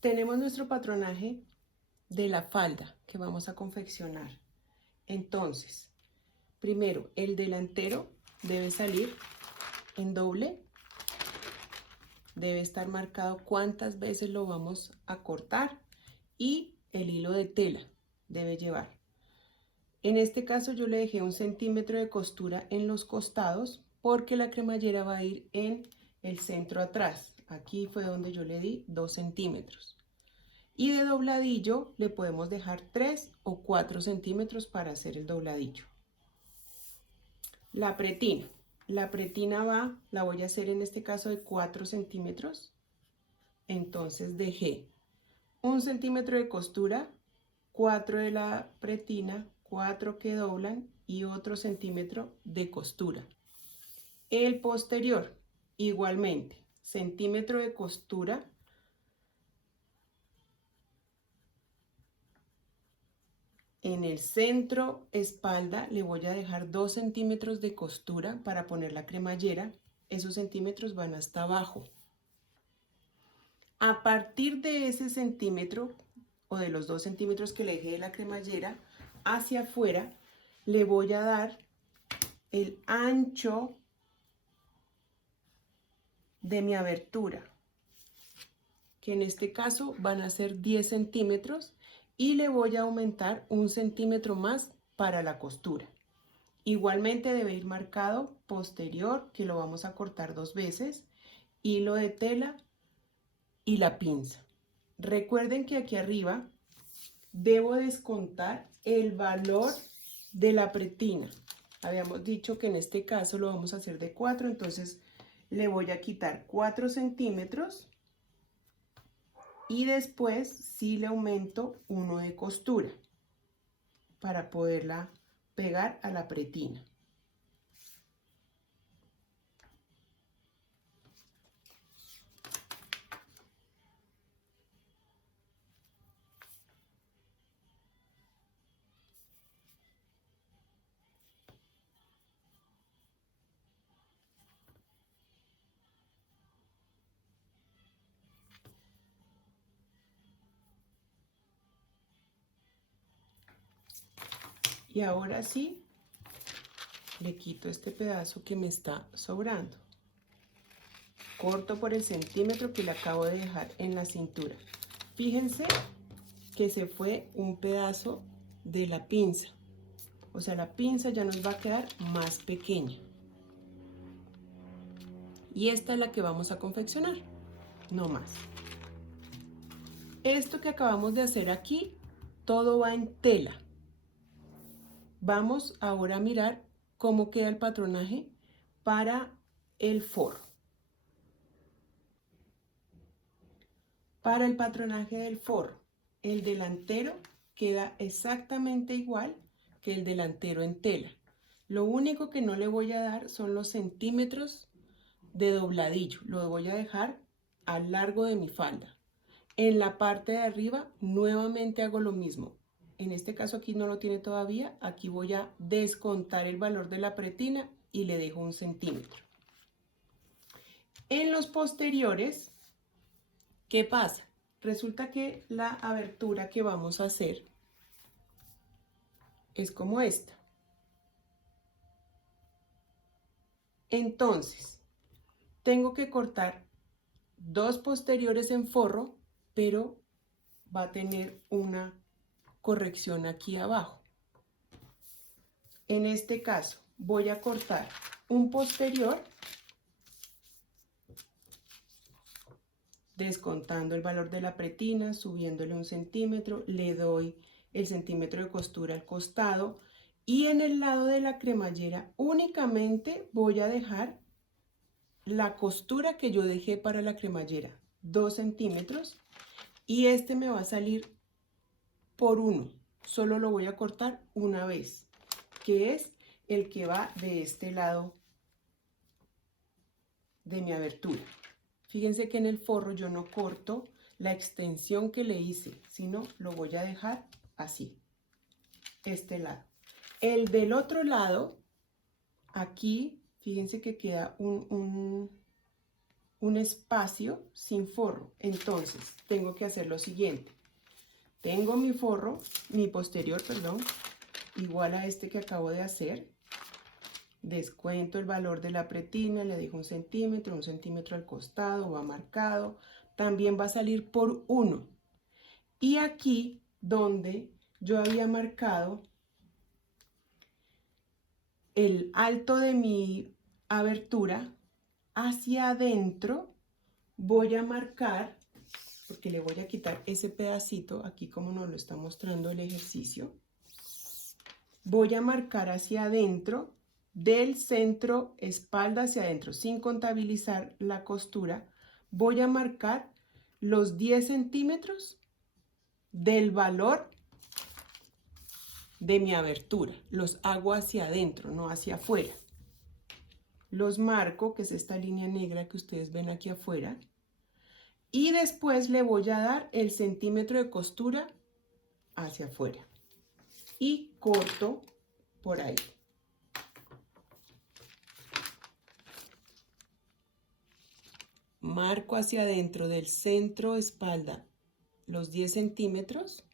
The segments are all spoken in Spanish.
Tenemos nuestro patronaje de la falda que vamos a confeccionar. Entonces, primero, el delantero debe salir en doble. Debe estar marcado cuántas veces lo vamos a cortar y el hilo de tela debe llevar. En este caso yo le dejé 1 centímetro de costura en los costados porque la cremallera va a ir en el centro atrás. Aquí fue donde yo le di 2 centímetros. Y de dobladillo le podemos dejar 3 o 4 centímetros para hacer el dobladillo. La pretina. La pretina la voy a hacer en este caso de 4 centímetros. Entonces dejé 1 centímetro de costura, 4 de la pretina, 4 que doblan y otro centímetro de costura. El posterior, igualmente, centímetro de costura, en el centro espalda le voy a dejar 2 centímetros de costura para poner la cremallera. Esos centímetros van hasta abajo. A partir de ese centímetro o de los 2 centímetros que le dejé de la cremallera hacia afuera, le voy a dar el ancho de mi abertura, que en este caso van a ser 10 centímetros, y le voy a aumentar 1 centímetro más para la costura. Igualmente debe ir marcado posterior, que lo vamos a cortar 2 veces, hilo de tela y la pinza. Recuerden que aquí arriba debo descontar el valor de la pretina. Habíamos dicho que en este caso lo vamos a hacer de 4, entonces le voy a quitar 4 centímetros y después sí le aumento 1 de costura para poderla pegar a la pretina. Y ahora sí, le quito este pedazo que me está sobrando. Corto por el centímetro que le acabo de dejar en la cintura. Fíjense que se fue un pedazo de la pinza. O sea, la pinza ya nos va a quedar más pequeña. Y esta es la que vamos a confeccionar, no más. Esto que acabamos de hacer aquí, todo va en tela. Vamos ahora a mirar cómo queda el patronaje para el forro. Para el patronaje del forro, el delantero queda exactamente igual que el delantero en tela. Lo único que no le voy a dar son los centímetros de dobladillo. Lo voy a dejar a lo largo de mi falda. En la parte de arriba nuevamente hago lo mismo. En este caso aquí no lo tiene todavía. Aquí voy a descontar el valor de la pretina y le dejo 1 centímetro. En los posteriores, ¿qué pasa? Resulta que la abertura que vamos a hacer es como esta. Entonces, tengo que cortar 2 posteriores en forro, pero va a tener una corrección aquí abajo. En este caso, voy a cortar un posterior, descontando el valor de la pretina, subiéndole 1 centímetro, le doy el centímetro de costura al costado, y en el lado de la cremallera únicamente voy a dejar la costura que yo dejé para la cremallera, 2 centímetros, y este me va a salir por 1. Solo lo voy a cortar una vez, que es el que va de este lado de mi abertura. Fíjense que en el forro yo no corto la extensión que le hice, sino lo voy a dejar así, este lado. El del otro lado, aquí, fíjense que queda un un espacio sin forro. Entonces tengo que hacer lo siguiente. Tengo mi forro, mi posterior, perdón, igual a este que acabo de hacer. Descuento el valor de la pretina, le dejo 1 centímetro al costado, va marcado. También va a salir por 1. Y aquí donde yo había marcado el alto de mi abertura, hacia adentro voy a marcar, porque le voy a quitar ese pedacito, aquí como nos lo está mostrando el ejercicio, voy a marcar hacia adentro, del centro espalda hacia adentro, sin contabilizar la costura, voy a marcar los 10 centímetros del valor de mi abertura. Los hago hacia adentro, no hacia afuera. Los marco, que es esta línea negra que ustedes ven aquí afuera, y después le voy a dar el centímetro de costura hacia afuera y corto por ahí. Marco hacia adentro del centro espalda los 10 centímetros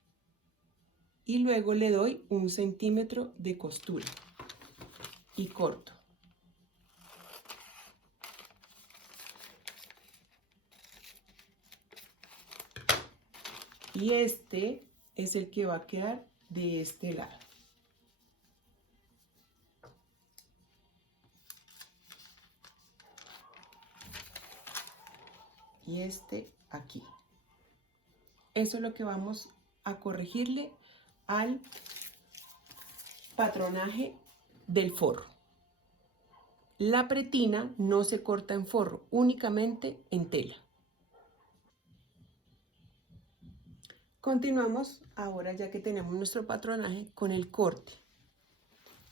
y luego le doy 1 centímetro de costura y corto. Y este es el que va a quedar de este lado. Y este aquí. Eso es lo que vamos a corregirle al patronaje del forro. La pretina no se corta en forro, únicamente en tela. Continuamos ahora, ya que tenemos nuestro patronaje, con el corte.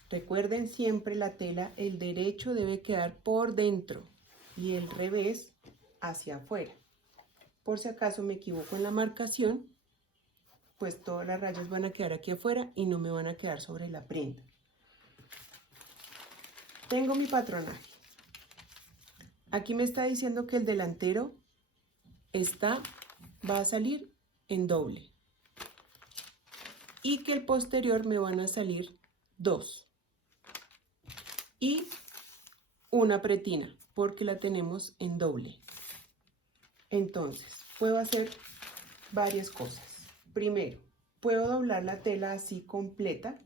Recuerden siempre la tela, el derecho debe quedar por dentro y el revés hacia afuera. Por si acaso me equivoco en la marcación, pues todas las rayas van a quedar aquí afuera y no me van a quedar sobre la prenda. Tengo mi patronaje. Aquí me está diciendo que el delantero va a salir en doble y que el posterior me van a salir 2 y una pretina porque la tenemos en doble. Entonces puedo hacer varias cosas. Primero, puedo doblar la tela así completa,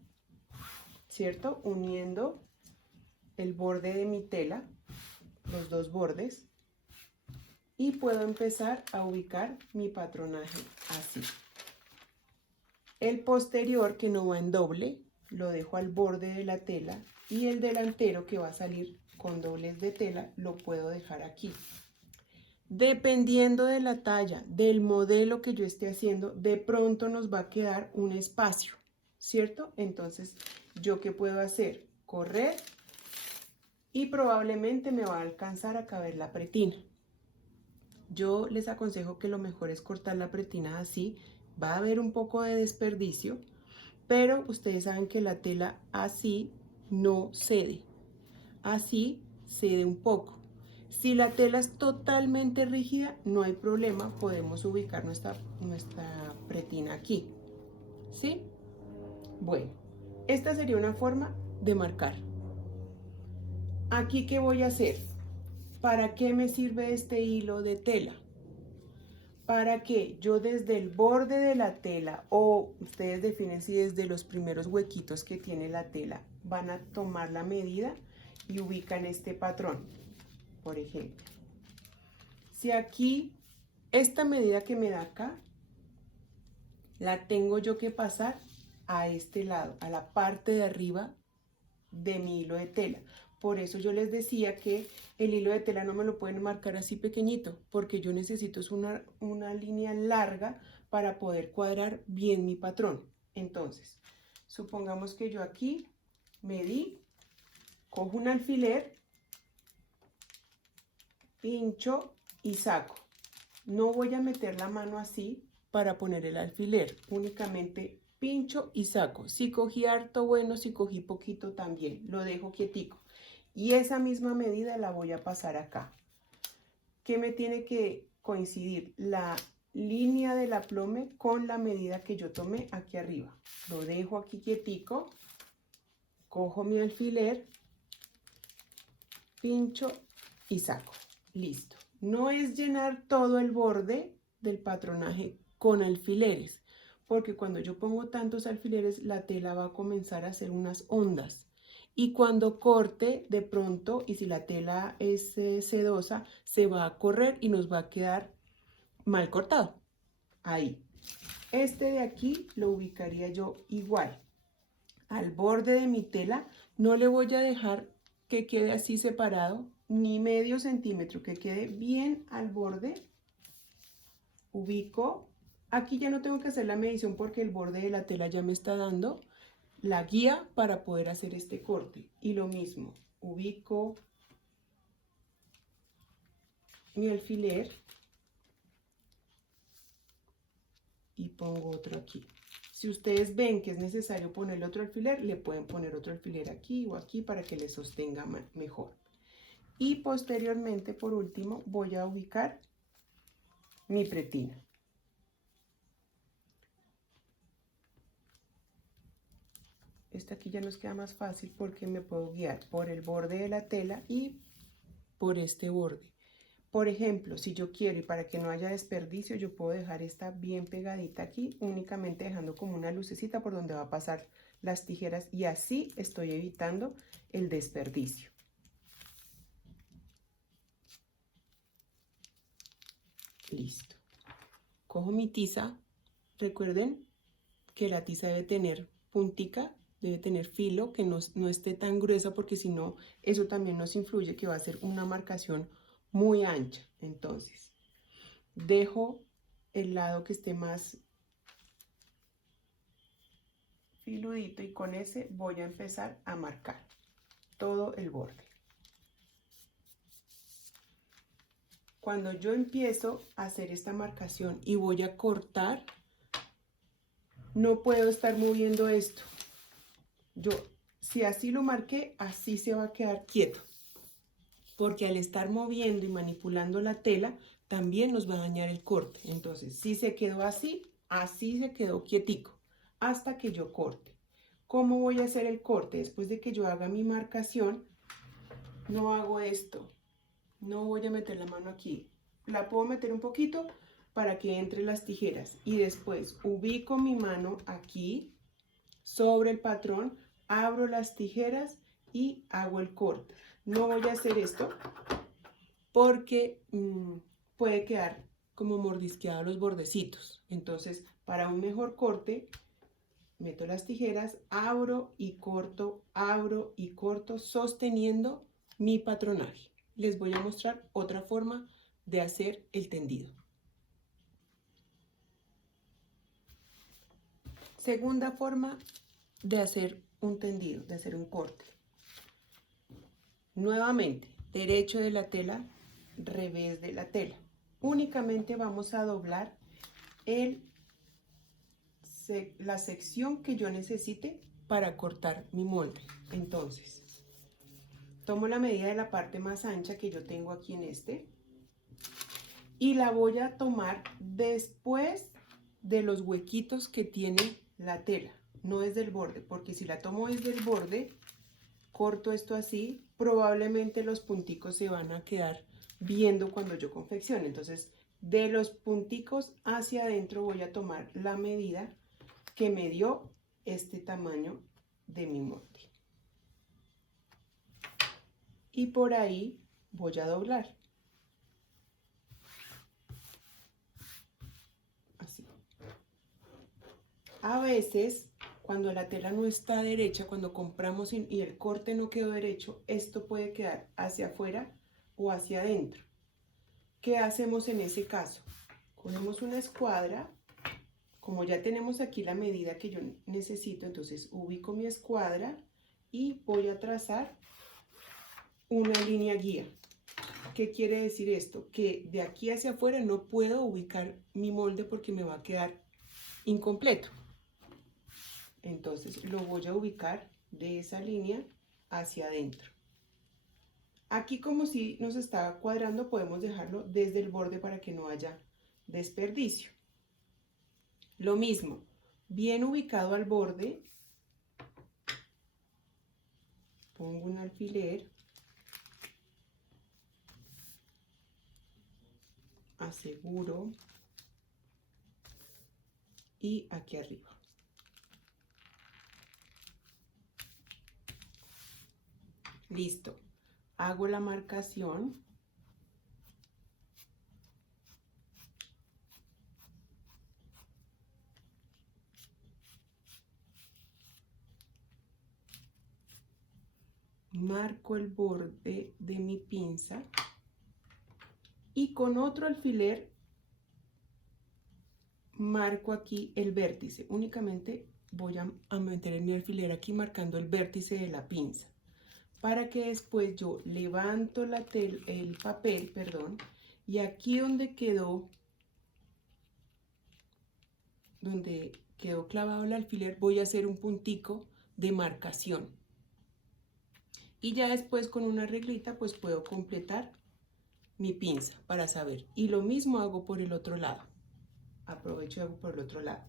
¿cierto? Uniendo el borde de mi tela, los dos bordes, y puedo empezar a ubicar mi patronaje así. El posterior, que no va en doble, lo dejo al borde de la tela, y el delantero, que va a salir con doblez de tela, lo puedo dejar aquí. Dependiendo de la talla, del modelo que yo esté haciendo, de pronto nos va a quedar un espacio, ¿cierto? Entonces, ¿yo qué puedo hacer? Correr y probablemente me va a alcanzar a caber la pretina. Yo les aconsejo que lo mejor es cortar la pretina así. Va a haber un poco de desperdicio, pero ustedes saben que la tela así no cede. Así cede un poco. Si la tela es totalmente rígida, no hay problema, podemos ubicar nuestra pretina aquí, ¿sí? Bueno, esta sería una forma de marcar. Aquí, ¿qué voy a hacer? ¿Para qué me sirve este hilo de tela? Para que yo desde el borde de la tela, o ustedes definen si desde los primeros huequitos que tiene la tela, van a tomar la medida y ubican este patrón. Por ejemplo, si aquí esta medida que me da acá la tengo yo que pasar a este lado, a la parte de arriba de mi hilo de tela. Por eso yo les decía que el hilo de tela no me lo pueden marcar así pequeñito, porque yo necesito una línea larga para poder cuadrar bien mi patrón. Entonces, supongamos que yo aquí medí, cojo un alfiler, pincho y saco. No voy a meter la mano así para poner el alfiler, únicamente pincho y saco. Si cogí harto, bueno, si cogí poquito también, lo dejo quietico. Y esa misma medida la voy a pasar acá. ¿Qué me tiene que coincidir? La línea del aplome con la medida que yo tomé aquí arriba. Lo dejo aquí quietico, cojo mi alfiler, pincho y saco. Listo. No es llenar todo el borde del patronaje con alfileres, porque cuando yo pongo tantos alfileres, la tela va a comenzar a hacer unas ondas. Y cuando corte, de pronto, y si la tela es sedosa, se va a correr y nos va a quedar mal cortado. Ahí. Este de aquí lo ubicaría yo igual. Al borde de mi tela no le voy a dejar que quede así separado, ni medio centímetro, que quede bien al borde. Ubico. Aquí ya no tengo que hacer la medición porque el borde de la tela ya me está dando la guía para poder hacer este corte. Y lo mismo, ubico mi alfiler y pongo otro aquí. Si ustedes ven que es necesario poner otro alfiler, le pueden poner otro alfiler aquí o aquí para que le sostenga mejor. Y posteriormente, por último, voy a ubicar mi pretina. Esta aquí ya nos queda más fácil porque me puedo guiar por el borde de la tela y por este borde. Por ejemplo, si yo quiero y para que no haya desperdicio, yo puedo dejar esta bien pegadita aquí, únicamente dejando como una lucecita por donde va a pasar las tijeras y así estoy evitando el desperdicio. Listo. Cojo mi tiza. Recuerden que la tiza debe tener puntica, debe tener filo, que no esté tan gruesa porque si no, eso también nos influye que va a ser una marcación muy ancha. Entonces, dejo el lado que esté más filudito y con ese voy a empezar a marcar todo el borde. Cuando yo empiezo a hacer esta marcación y voy a cortar, no puedo estar moviendo esto. Si así lo marqué, así se va a quedar quieto. Porque al estar moviendo y manipulando la tela, también nos va a dañar el corte. Entonces, si se quedó así, así se quedó quietico, hasta que yo corte. ¿Cómo voy a hacer el corte? Después de que yo haga mi marcación, no hago esto. No voy a meter la mano aquí. La puedo meter un poquito para que entre las tijeras. Y después ubico mi mano aquí, sobre el patrón, abro las tijeras y hago el corte. No voy a hacer esto porque puede quedar como mordisqueado los bordecitos. Entonces, para un mejor corte, meto las tijeras, abro y corto, sosteniendo mi patronaje. Les voy a mostrar otra forma de hacer el tendido. Segunda forma de hacer un tendido, de hacer un corte. Nuevamente, derecho de la tela, revés de la tela. Únicamente vamos a doblar la sección que yo necesite para cortar mi molde. Entonces, tomo la medida de la parte más ancha que yo tengo aquí en este y la voy a tomar después de los huequitos que tiene la tela, no desde el borde, porque si la tomo desde el borde, corto esto así, probablemente los punticos se van a quedar viendo cuando yo confeccione. Entonces, de los punticos hacia adentro voy a tomar la medida que me dio este tamaño de mi molde. Y por ahí voy a doblar. Así. A veces, cuando la tela no está derecha, cuando compramos y el corte no quedó derecho, esto puede quedar hacia afuera o hacia adentro. ¿Qué hacemos en ese caso? Cogemos una escuadra, como ya tenemos aquí la medida que yo necesito, entonces ubico mi escuadra y voy a trazar una línea guía. ¿Qué quiere decir esto? Que de aquí hacia afuera no puedo ubicar mi molde porque me va a quedar incompleto. Entonces lo voy a ubicar de esa línea hacia adentro. Aquí, como si nos está cuadrando, podemos dejarlo desde el borde para que no haya desperdicio. Lo mismo, bien ubicado al borde, pongo un alfiler, aseguro y aquí arriba. Listo. Hago la marcación. Marco el borde de mi pinza y con otro alfiler marco aquí el vértice. Únicamente voy a meter mi alfiler aquí marcando el vértice de la pinza para que después yo levanto el papel, perdón, y aquí donde quedó clavado el alfiler voy a hacer un puntico de marcación. Y ya después con una reglita pues puedo completar mi pinza para saber. Y lo mismo hago por el otro lado. Aprovecho y hago por el otro lado.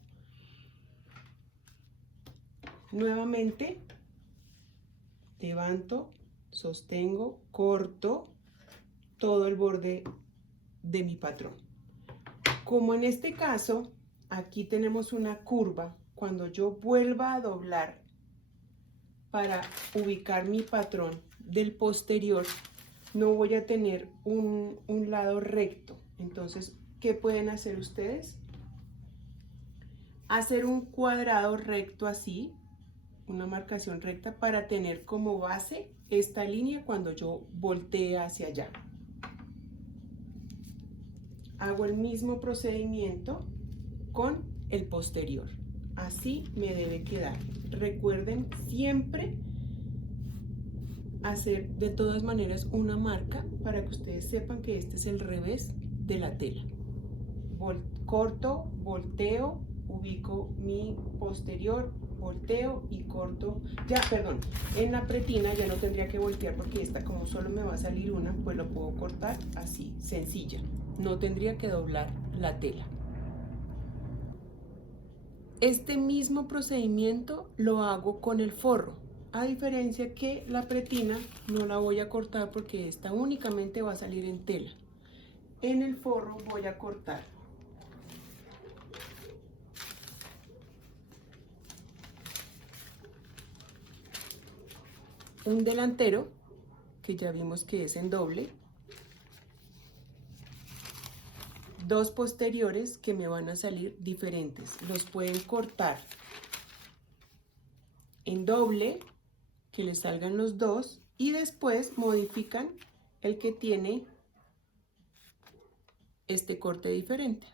Nuevamente levanto, sostengo, corto todo el borde de mi patrón. Como en este caso, aquí tenemos una curva, cuando yo vuelva a doblar para ubicar mi patrón del posterior, no voy a tener un lado recto. Entonces, ¿qué pueden hacer ustedes? Hacer un cuadrado recto así, una marcación recta para tener como base esta línea cuando yo voltee hacia allá. Hago el mismo procedimiento con el posterior. Así me debe quedar. Recuerden siempre hacer de todas maneras una marca para que ustedes sepan que este es el revés de la tela. Corto, volteo, ubico mi posterior, volteo y corto. Ya, perdón, en la pretina ya no tendría que voltear porque esta, como solo me va a salir una, pues lo puedo cortar así, sencilla. No tendría que doblar la tela. Este mismo procedimiento lo hago con el forro, a diferencia que la pretina no la voy a cortar porque esta únicamente va a salir en tela. En el forro voy a cortar un delantero, que ya vimos que es en doble, dos posteriores que me van a salir diferentes. Los pueden cortar en doble, que les salgan los dos, y después modifican el que tiene este corte diferente.